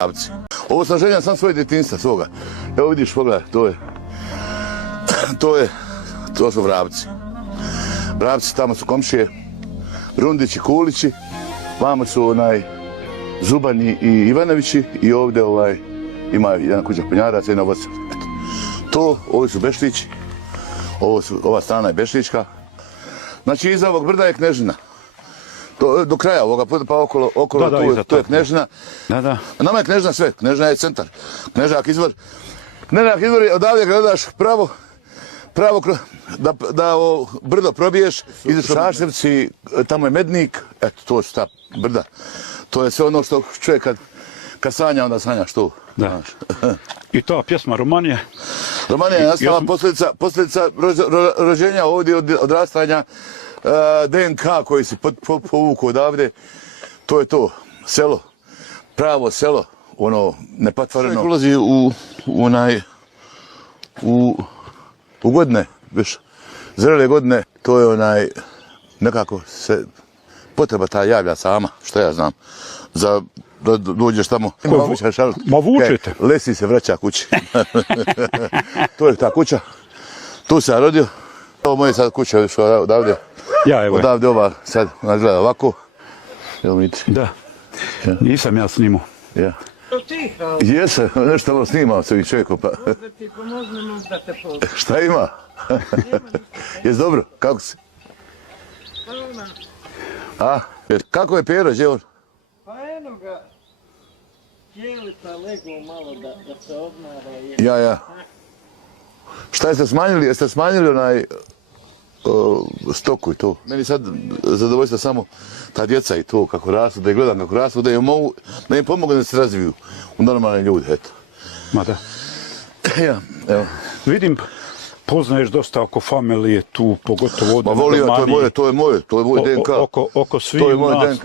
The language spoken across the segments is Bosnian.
vrapci. Ovo sam željan sam svoje djetinjstva svoga. Evo vidiš, pogledaj, to su vrapci. Vrapci, tamo su komšije, Rundići, Kulići, vamo su Zubani i Ivanovići i ovdje ima jedan kućak penjaraca i jedna voca. Ovi su Beštići, ova strana je Beštićka. Znači iza ovog brda je Knežina. Do kraja ovoga puta pa okolo tu je Knežina. Da. Nama je Knežina sve, Knežina je centar. Knežak izvor je odavde gledaš pravo da brdo probiješ, ideš u Šaševci, tamo je Mednik, eto to su ta brda. To je sve ono što čovjek kad sanja, onda sanjaš tu. Da. I ta pjesma Romanija? Romanija je nastala posljedica rođenja ovdje, odrastanja DNK koji si povukao odavde. To je to, selo, pravo selo, ono nepatvareno. Čovjek ulazi u godine, viš, zrele godine, to je nekako se potreba ta javlja sama, što ja znam, da dođeš tamo. Ma vučete. Lesi se vraća kući. To je ta kuća. Tu se ja rodio. Ovo moje sad kuća, viš, odavde. Odavde ova sad gleda ovako. Evo vidite. Da. Nisam ja snimao. Ja. Jesam, nešto malo snimao se ovih čovjekov pa... Možda ti pomoznem da te pozna. Šta ima? Jes dobro, kako si? A, kako je Pero, gdje on? Pa eno ga, Kjelica legao malo da se obnara. Ja. Šta jeste smanjili? Jeste smanjili stoku i to? Meni sad zadovoljstvo samo ta djeca i to kako rastu, da ih gledam kako rastu, da im pomogu da se razviju u normalne ljude, eto. Ma da. Ja, evo. Vidim, poznaješ dosta oko familije tu, pogotovo ovdje. Ma volio, to je moj DNK. Oko svih to je moj nas. DNK.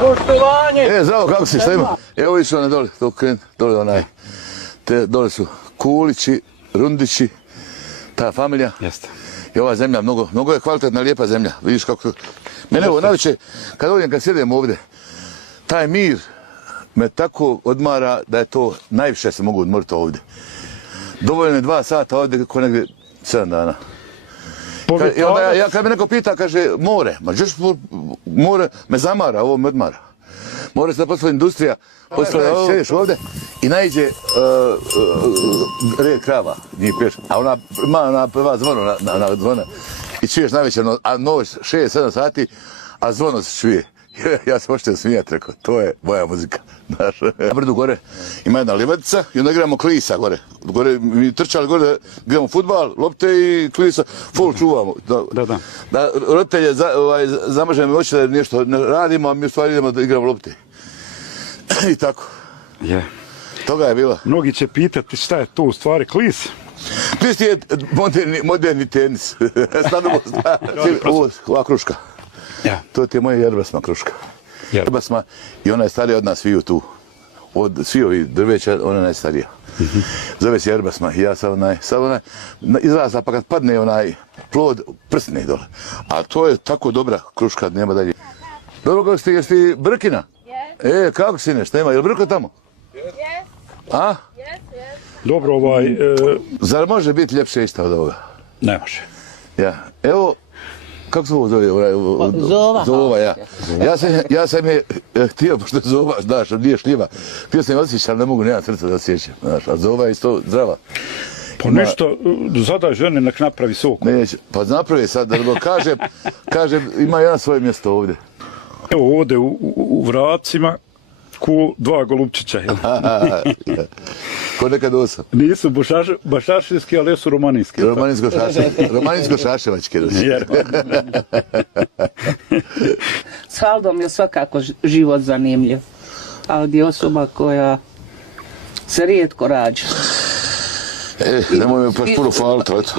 Poštovanje! Zdravo, kako si, šta ima? Evo vidiš dole, dole su Kulići, Rundići, ta familija. Jeste. I ova zemlja, mnogo je kvalitetna, lijepa zemlja. Vidiš kako... Mene evo, najveće, kad sjedim ovdje, taj mir me tako odmara da je to najviše se mogu odmoriti ovdje. Dovoljno je 2 sata ovdje, kako negdje 7 dana. I onda kad me neko pita, kaže, more. Ma žeš, more me zamara, ovo me odmara. More se da poslala industrija, sjediš ovdje i najđe red krava, njih pješ. A ona ima prva zvono na zvona i čuješ najveće, a noć 6-7 sati, a zvono se čuje. Ja se možete smijati, rekao, to je moja muzika. Na brdu gore ima jedna livadica i onda igramo klisa gore. Mi trčali gore, igramo fudbal, lopte i klisa, ful čuvamo. Da roditelje zamažemo oči da nešto ne radimo, a mi u stvari idemo da igramo lopte. I tako. Je. Toga je bilo. Mnogi će pitati šta je to u stvari klis. Klis je moderni tenis. Ova kruška. To ti je moja jerbasma kruška. Jerbasma i ona je starija od nas sviju tu. Od svih ovih drveća ona je najstarija. Zove se jerbasma i ja sad izrasla pa kad padne plod prsne dole. A to je tako dobra kruška, nema dalje. Dobro, kako si ti Brkina? Kako si nešto, nema, je li Brko tamo? A? Dobro, Zar može biti ljepše išta od ovoga? Ne može. Ja, evo, kako se ovo zove? Zova. Zova, ja. Ja sam je htio, pošto je Zova, znaš, nije šljiva. Htio sam je osjećati, ali ne mogu nema srca da osjećam, znaš, a Zova je isto zdrava. Pa nešto, zadaj žene nek napravi sok. Neće, pa napravi sad, da kažem, ima jedan svoje mjesto ovdje. Evo ovdje u vracima, ko 2 golubčića. Ko nekad 8. Nisu bašaršinski, ali su romanijski. Romanijsko-šaševačke. S Haldom je svakako život zanimljiv, ali je osoba koja se rijetko rađa. Nemoj me paš puno faliti, eto.